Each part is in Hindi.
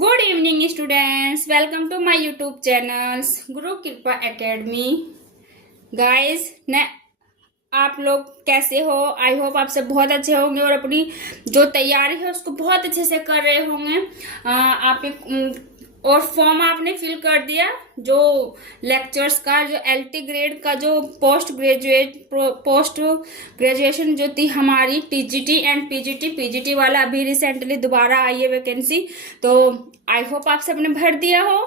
Good evening students, welcome to my YouTube channels Guru Kripa academy. Guys आप लोग कैसे हो? आई होप आप सब बहुत अच्छे होंगे और अपनी जो तैयारी है उसको बहुत अच्छे से कर रहे होंगे। और फॉर्म आपने फिल कर दिया जो लेक्चर्स का, जो एलटी ग्रेड का, जो पोस्ट ग्रेजुएशन जो थी हमारी टीजीटी एंड पीजीटी वाला अभी रिसेंटली दोबारा आई है वैकेंसी। तो आई होप आप सबने भर दिया हो,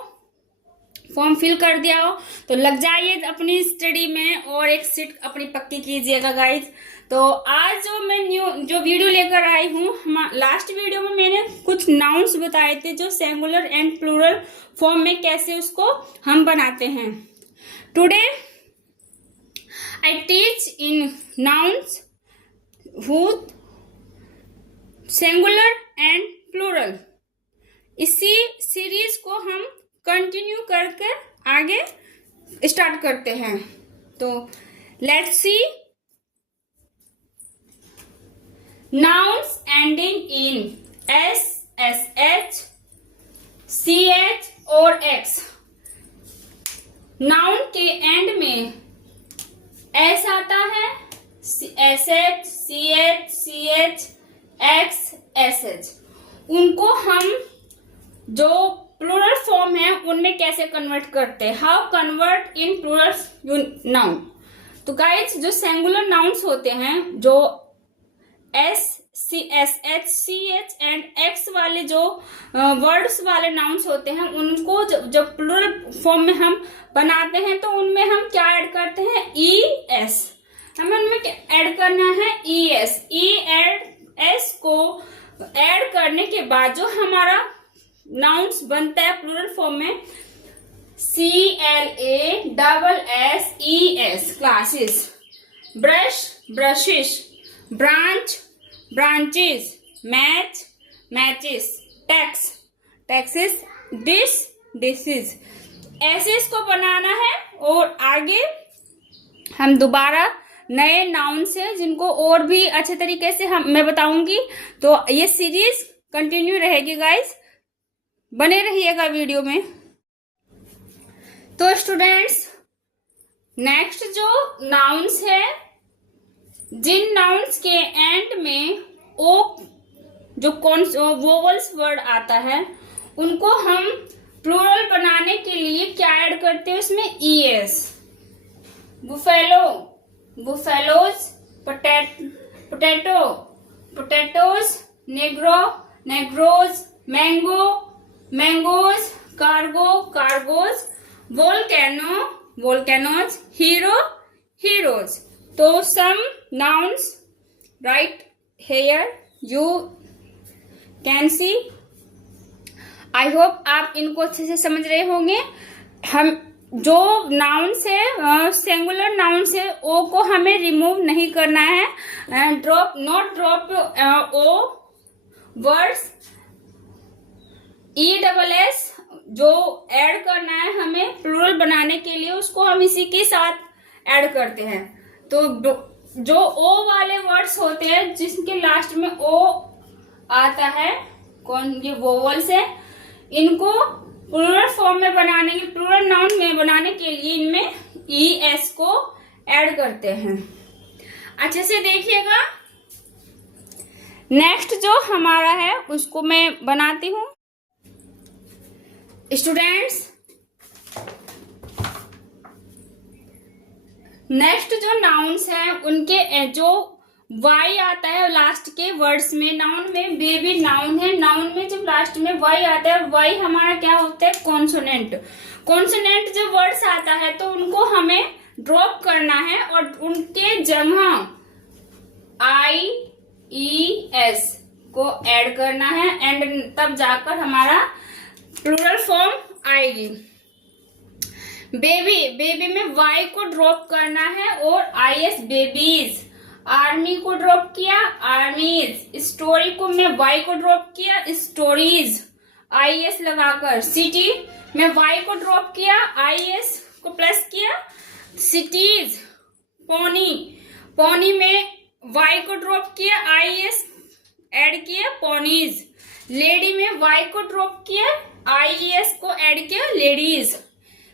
फॉर्म फिल कर दिया हो, तो लग जाइए अपनी स्टडी में और एक सीट अपनी पक्की कीजिएगा गाइज। तो आज जो मैं जो वीडियो लेकर आई हूँ, लास्ट वीडियो में मैंने कुछ नाउन्स बताए थे जो सिंगुलर एंड प्लूरल फॉर्म में कैसे उसको हम बनाते हैं। Today I teach in nouns who singular and plural. इसी सीरीज को हम कंटिन्यू करके आगे स्टार्ट करते हैं। तो let's see nouns ending in S, S H, C H और एक्स। नाउन के एंड में एस आता है, S H, C H, C H, X, S H. उनको हम जो प्लूरल फॉर्म है उनमें कैसे कन्वर्ट करते हैं, how convert in plural noun. तो गाइस जो सिंगुलर नाउन्स होते हैं, जो S, C, S H, C H and X वाले जो वर्ड्स वाले नाउन्स होते हैं, उनको जब प्लूरल फॉर्म में हम बनाते हैं तो उनमें हम क्या ऐड करते हैं, ई एस। हमें उनमें ऐड करना है ई एस। ई एड एस को ऐड करने के बाद जो हमारा नाउन्स बनता है प्लूरल फॉर्म में, CLASSES, classes, brush, brushes, branch, branches, match, matches, tax, taxes, dish, dishes. ऐसे इसको बनाना है। और आगे हम दोबारा नए नाउन्स हैं जिनको और भी अच्छे तरीके से मैं बताऊंगी। तो ये सीरीज कंटिन्यू रहेगी गाइस, बने रहिएगा वीडियो में। तो स्टूडेंट्स नेक्स्ट जो नाउन्स है, जिन नाउन्स के एंड में ओ जो वोवल्स वर्ड आता है, उनको हम प्लूरल बनाने के लिए क्या ऐड करते हैं उसमें, E S. Buffalo, buffaloes, potato, potatoes, negro, negroes, mango, mangoes, cargo, cargoes, volcano, volcanoes, hero, heroes. तो some nouns right here you can see. I hope आप इनको अच्छे से समझ रहे होंगे। हम जो नाउन्स है, सिंगुलर नाउन्स है, ओ को हमें रिमूव नहीं करना है, drop, not drop O words. E double S जो ऐड करना है हमें प्लूरल बनाने के लिए, उसको हम इसी के साथ ऐड करते हैं। तो जो ओ वाले वर्ड्स होते हैं जिसके लास्ट में ओ आता है, कौन, ये वोवल्स है, इनको प्लूरल फॉर्म में बनाने के, प्लूरल नाउन में बनाने के लिए इनमें ई एस को ऐड करते हैं। अच्छे से देखिएगा। नेक्स्ट जो हमारा है उसको मैं बनाती हूँ। स्टूडेंट्स नेक्स्ट जो नाउन्स हैं उनके जो वाई आता है लास्ट के वर्ड्स में, नाउन में बेबी नाउन है, नाउन में जब लास्ट में वाई आता है, वाई हमारा क्या होता है, कॉन्सोनेंट। कॉन्सोनेंट जब वर्ड्स आता है तो उनको हमें ड्रॉप करना है और उनके जगह आई ई एस को ऐड करना है, एंड तब जाकर हमारा प्लूरल फॉर्म आएगी। बेबी, बेबी में वाई को ड्रॉप करना है और आई एस, बेबीज। आर्मी को ड्रॉप किया, आर्मीज। स्टोरी को मैं वाई को ड्रॉप किया, स्टोरीज, आई एस लगाकर। सिटी में वाई को ड्रॉप किया, आई एस को प्लस किया, सिटीज। पोनी, पोनी में वाई को ड्रॉप किया, आई एस ऐड किया पोनीज, लेडी में वाई को ड्रॉप किया, IES को ऐड किया लेडीज।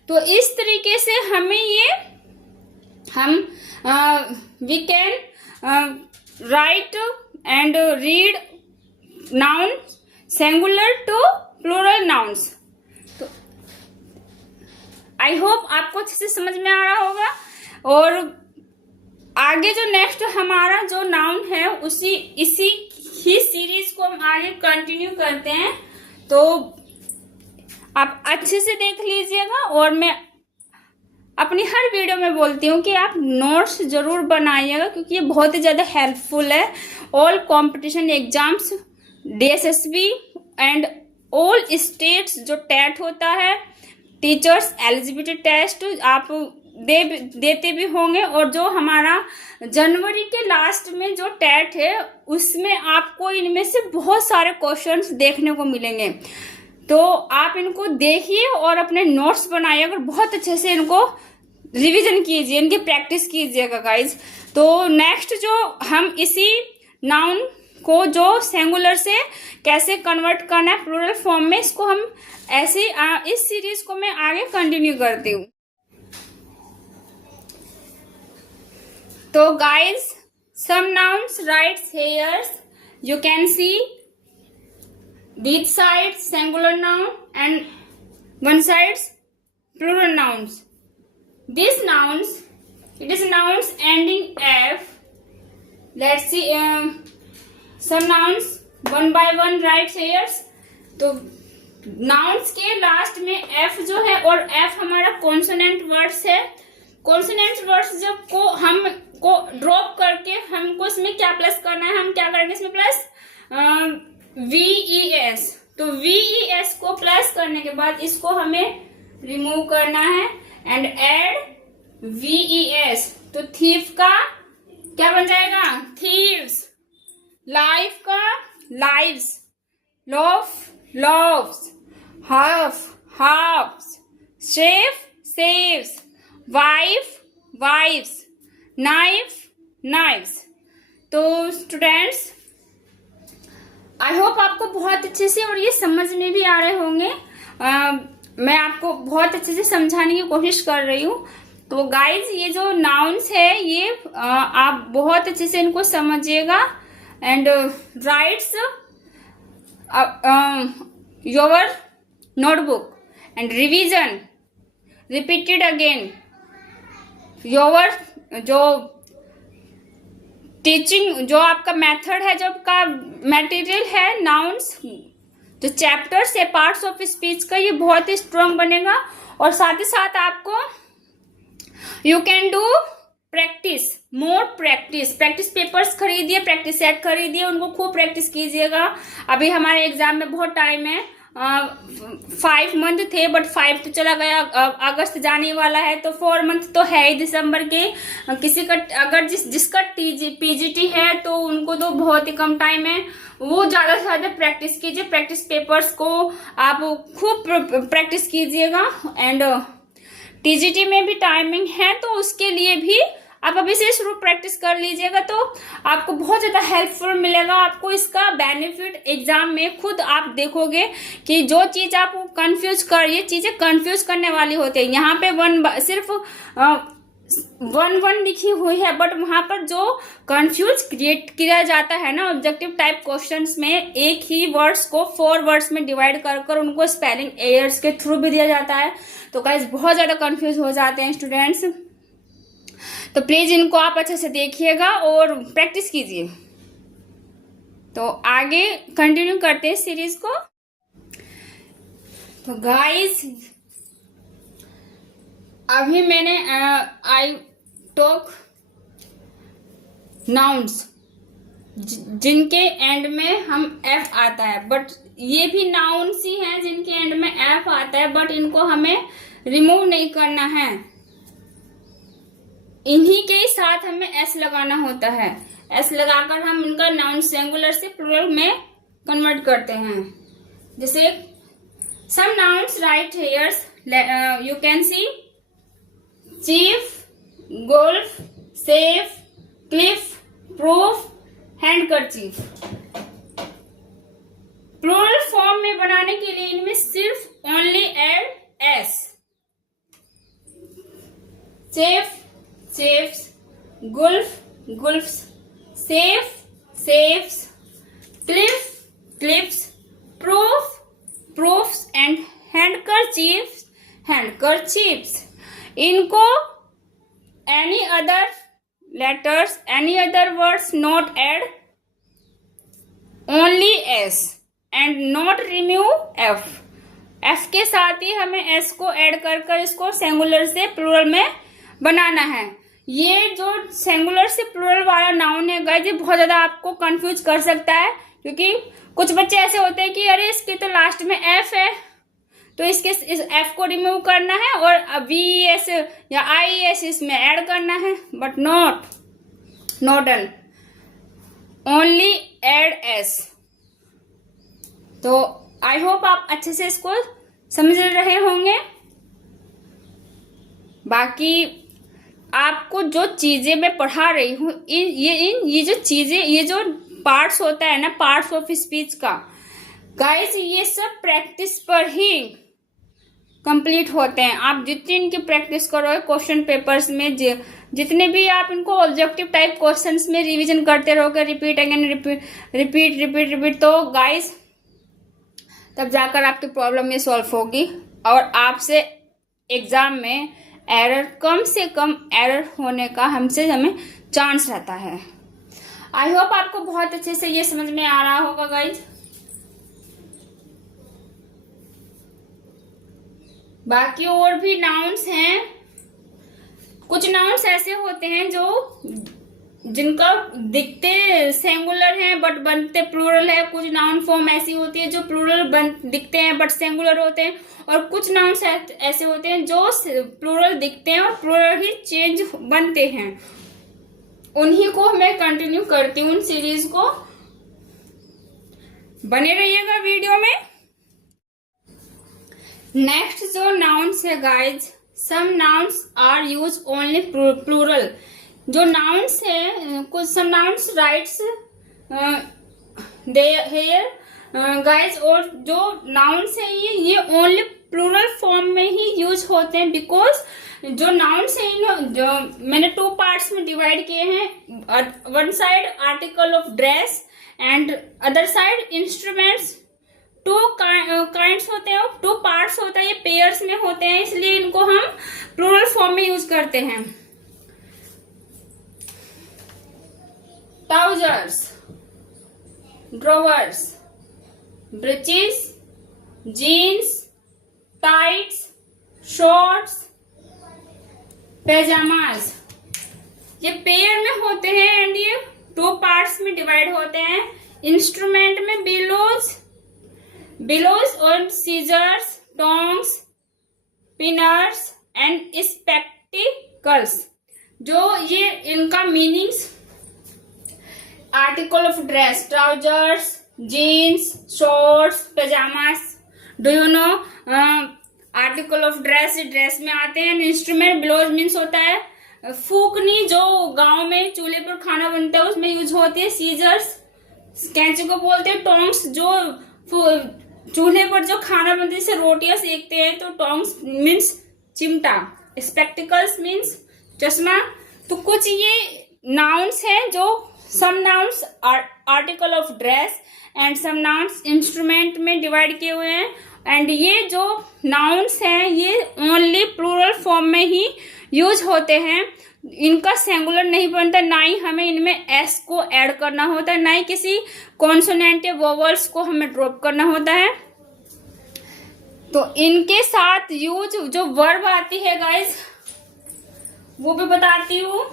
तो इस तरीके से हमें ये we can write and read noun singular to plural nouns. तो आई होप आपको अच्छे से समझ में आ रहा होगा। और आगे जो नेक्स्ट हमारा जो नाउन है इसी ही सीरीज को हम आगे कंटिन्यू करते हैं। तो आप अच्छे से देख लीजिएगा। और मैं अपनी हर वीडियो में बोलती हूँ कि आप नोट्स जरूर बनाइएगा, क्योंकि ये बहुत ही ज़्यादा हेल्पफुल है। All competition exams, DSSB and all states जो टेट होता है, टीचर्स एलिजिबिलिटी टेस्ट आप देते भी होंगे। और जो हमारा जनवरी के लास्ट में जो टेट है उसमें आपको इनमें से बहुत सारे क्वेश्चंस देखने को मिलेंगे। तो आप इनको देखिए और अपने नोट्स बनाइए, अगर बहुत अच्छे से इनको रिवीजन कीजिए, इनकी प्रैक्टिस कीजिएगा गाइज। तो नेक्स्ट जो हम इसी नाउन को जो सिंगुलर से कैसे कन्वर्ट करना है प्लूरल फॉर्म में, इसको हम ऐसे इस सीरीज को मैं आगे कंटिन्यू करती हूँ। तो guys some nouns writes here's, you can see this side singular noun and one side's plural nouns. These nouns, it is nouns ending F. Let's see some nouns one by one right here. तो nouns के लास्ट में F जो है, और F हमारा कॉन्सोनेंट वर्ड्स है। कॉन्सोनेंट वर्ड्स जब को हम को ड्रॉप करके हमको इसमें क्या प्लस करना है, हम क्या करेंगे इसमें प्लस VES। तो VES को प्लस करने के बाद इसको हमें रिमूव करना है एंड ऐड VES। तो थीफ का क्या बन जाएगा, थीव्स। लाइफ का lives, loaf loaves, half halfs, safe saves, wife wives, knife knives. तो स्टूडेंट्स आई होप आपको बहुत अच्छे से और ये समझ में भी आ रहे होंगे। मैं आपको बहुत अच्छे से समझाने की कोशिश कर रही हूँ। तो गाइज ये जो नाउन्स है ये आप बहुत अच्छे से इनको समझिएगा and rights your notebook and revision repeated again your जो टीचिंग जो आपका मेथड है, जो आपका मटेरियल है नाउन्स जो चैप्टर्स है पार्ट्स ऑफ स्पीच का, ये बहुत ही स्ट्रांग बनेगा। और साथ ही साथ आपको you can do practice, more practice. Practice papers खरीदिए, प्रैक्टिस सेट खरीदिए, उनको खूब प्रैक्टिस कीजिएगा। अभी हमारे एग्जाम में बहुत टाइम है, 5 मंथ थे बट 5 तो चला गया, अगस्त जाने वाला है, तो 4 मंथ तो है ही दिसंबर के। किसी का अगर जिसका PGT है तो उनको तो बहुत ही कम टाइम है, वो ज्यादा से ज्यादा प्रैक्टिस कीजिए। प्रैक्टिस पेपर्स को आप खूब प्रैक्टिस कीजिएगा एंड TGT में भी टाइमिंग है, तो उसके लिए भी आप अभी से शुरू प्रैक्टिस कर लीजिएगा तो आपको बहुत ज्यादा हेल्पफुल मिलेगा। आपको इसका बेनिफिट एग्जाम में खुद आप देखोगे कि जो चीज आप कंफ्यूज कर, ये चीजें कंफ्यूज करने वाली होती है। यहाँ पे सिर्फ 1 लिखी हुई है, बट वहां पर जो कंफ्यूज क्रिएट किया जाता है ना ऑब्जेक्टिव टाइप क्वेश्चंस में, एक ही वर्ड्स को 4 वर्ड्स में डिवाइड कर उनको स्पेलिंग एयर्स के थ्रू भी दिया जाता है। तो गाइस बहुत ज्यादा कंफ्यूज हो जाते हैं स्टूडेंट्स। तो प्लीज इनको आप अच्छे से देखिएगा और प्रैक्टिस कीजिए। तो आगे कंटिन्यू करते हैं सीरीज को। तो गाइस अभी मैंने आई टॉक नाउन्स जिनके एंड में हम F आता है, बट ये भी नाउन्स ही हैं जिनके एंड में F आता है, बट इनको हमें रिमूव नहीं करना है। इन्हीं के साथ हमें S लगाना होता है। S लगाकर हम इनका नाउन सिंगुलर से प्लूरल में कन्वर्ट करते हैं। जैसे some nouns right here's you can see chief, golf, safe, cliff, proof, handkerchief. बनाने के लिए इनमें सिर्फ only add S. Safe safes, gulf gulfs, safe safes, cliff cliffs, proof proofs and handkerchiefs handkerchiefs. इनको any other letters, any other words not add, only s and not remove f। f के साथ ही हमें s को ऐड कर कर इसको सिंगुलर से प्लूरल में बनाना है। ये जो सिंगुलर से प्लूरल वाला नाउन है गाइस, ये बहुत ज्यादा आपको कंफ्यूज कर सकता है, क्योंकि कुछ बच्चे ऐसे होते हैं कि अरे इसके तो लास्ट में f है, तो इस f को रिमूव करना है और VES या IES इसमें ऐड करना है, but not done, only add s। तो आई होप आप अच्छे से इसको समझ रहे होंगे। बाकी आपको जो चीजें मैं पढ़ा रही हूँ, ये जो चीजें, ये जो पार्ट्स होता है ना, पार्ट्स ऑफ स्पीच का गाइस, ये सब प्रैक्टिस पर ही कंप्लीट होते हैं। आप जितनी इनकी प्रैक्टिस करोगे क्वेश्चन पेपर्स में, जितने भी आप इनको ऑब्जेक्टिव टाइप क्वेश्चंस में रिवीजन करते रहोगे, रिपीट अगेन रिपीट, तो गाइस तब जाकर आपकी प्रॉब्लम ये सॉल्व होगी और आपसे एग्जाम में एरर, कम से कम एरर होने का हमें चांस रहता है। आई होप आपको बहुत अच्छे से ये समझ में आ रहा होगा गाइज। बाकी और भी नाउन्स हैं, कुछ नाउन्स ऐसे होते हैं जो जिनका दिखते सिंगुलर हैं बट बनते प्लूरल है। कुछ नाउन फॉर्म ऐसी होती है जो प्लूरल दिखते हैं बट सिंगुलर होते हैं, और कुछ नाउन्स ऐसे होते हैं जो प्लूरल दिखते हैं और प्लूरल ही चेंज बनते हैं। उन्हीं को मैं कंटिन्यू करती हूँ, उन सीरीज को। बने रहिएगा वीडियो में। नेक्स्ट जो नाउन्स है guys, some nouns are use only plural. जो नाउन्स है, कुछ some nouns writes they here guys, और जो नाउन्स है ये ओनली प्लूरल फॉर्म में ही यूज होते हैं, बिकॉज जो नाउन्स है जो मैंने टू पार्ट्स में डिवाइड किए हैं। One side article of dress and other side instruments. Two kinds होते हैं, टू पार्ट्स होता है, ये पेयर्स में होते हैं, इसलिए इनको हम प्लूरल फॉर्म में यूज करते हैं। Trousers, drawers, breeches, jeans, tights, shorts, pyjamas, ये पेयर में होते हैं एंड ये टू पार्ट्स में डिवाइड होते हैं। इंस्ट्रूमेंट में बिलोज और scissors, tongs, pincers and spectacles. जो ये इनका meanings, article of dress, trousers, jeans, shorts, pyjamas. Do you know article of dress में आते हैं। इंस्ट्रूमेंट, बिलोज मीन्स होता है फूकनी, जो गांव में चूल्हे पर खाना बनता है उसमें यूज होती है। सीजर्स कैंची को बोलते हैं। टोंग्स, जो चूल्हे पर जो खाना बनता है, जैसे रोटियां सेकते हैं, तो टोंग्स मीन्स चिमटा। स्पेक्टिकल्स मीन्स चश्मा। तो कुछ ये नाउन्स हैं जो some nouns article of dress and some nouns instrument में डिवाइड किए हुए हैं। एंड ये जो नाउन्स हैं ये ओनली प्लूरल फॉर्म में ही यूज होते हैं। इनका सिंगुलर नहीं बनता, ना ही हमें इनमें एस को ऐड करना होता है, ना ही किसी कॉन्सोनेंट या वोवल्स को हमें ड्रॉप करना होता है। तो इनके साथ यूज जो वर्ब आती है गाइस, वो भी बताती हूँ।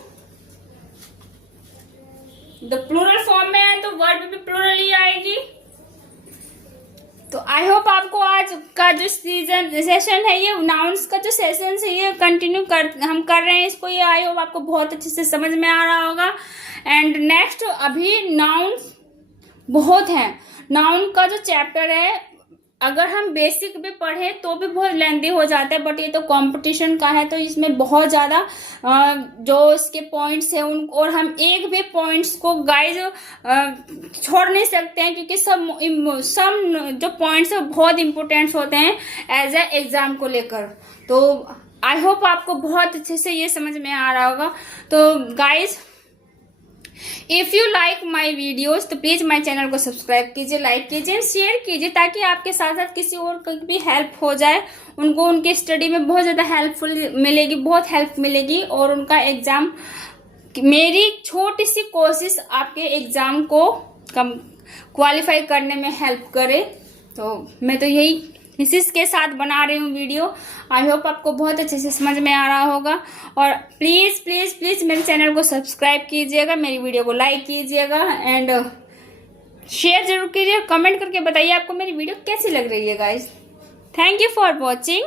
द प्लूरल फॉर्म में है तो वर्ब भी प्लूरल ही आएगी। तो आई होप आपको आज का जो सेशन है, ये नाउन्स का जो सेशन है ये कंटिन्यू हम कर रहे हैं इसको, ये आई होप आपको बहुत अच्छे से समझ में आ रहा होगा। एंड नेक्स्ट, अभी नाउन बहुत है। नाउन का जो चैप्टर है अगर हम बेसिक भी पढ़े तो भी बहुत लेंदी हो जाता है, बट ये तो कंपटीशन का है तो इसमें बहुत ज़्यादा जो इसके पॉइंट्स है उन, और हम एक भी पॉइंट्स को गाइज छोड़ नहीं सकते हैं, क्योंकि सब जो पॉइंट्स है बहुत इंपॉर्टेंट होते हैं एज ए एग्जाम को लेकर। तो आई होप आपको बहुत अच्छे से ये समझ में आ रहा होगा। तो guys if you like my videos तो प्लीज माई चैनल को सब्सक्राइब कीजिए, लाइक कीजिए, शेयर कीजिए, ताकि आपके साथ साथ किसी और की भी हेल्प हो जाए, उनको उनके स्टडी में बहुत ज़्यादा हेल्पफुल मिलेगी, बहुत हेल्प मिलेगी, और उनका एग्जाम, मेरी छोटी सी कोशिश आपके एग्जाम को क्वालिफाई करने में हेल्प करे। तो मैं तो यही इसी के साथ बना रही हूँ वीडियो। आई होप आपको बहुत अच्छे से समझ में आ रहा होगा, और प्लीज़ प्लीज़ प्लीज़ मेरे चैनल को सब्सक्राइब कीजिएगा, मेरी वीडियो को लाइक कीजिएगा एंड शेयर जरूर कीजिए, कमेंट करके बताइए आपको मेरी वीडियो कैसी लग रही है guys. Thank you for watching.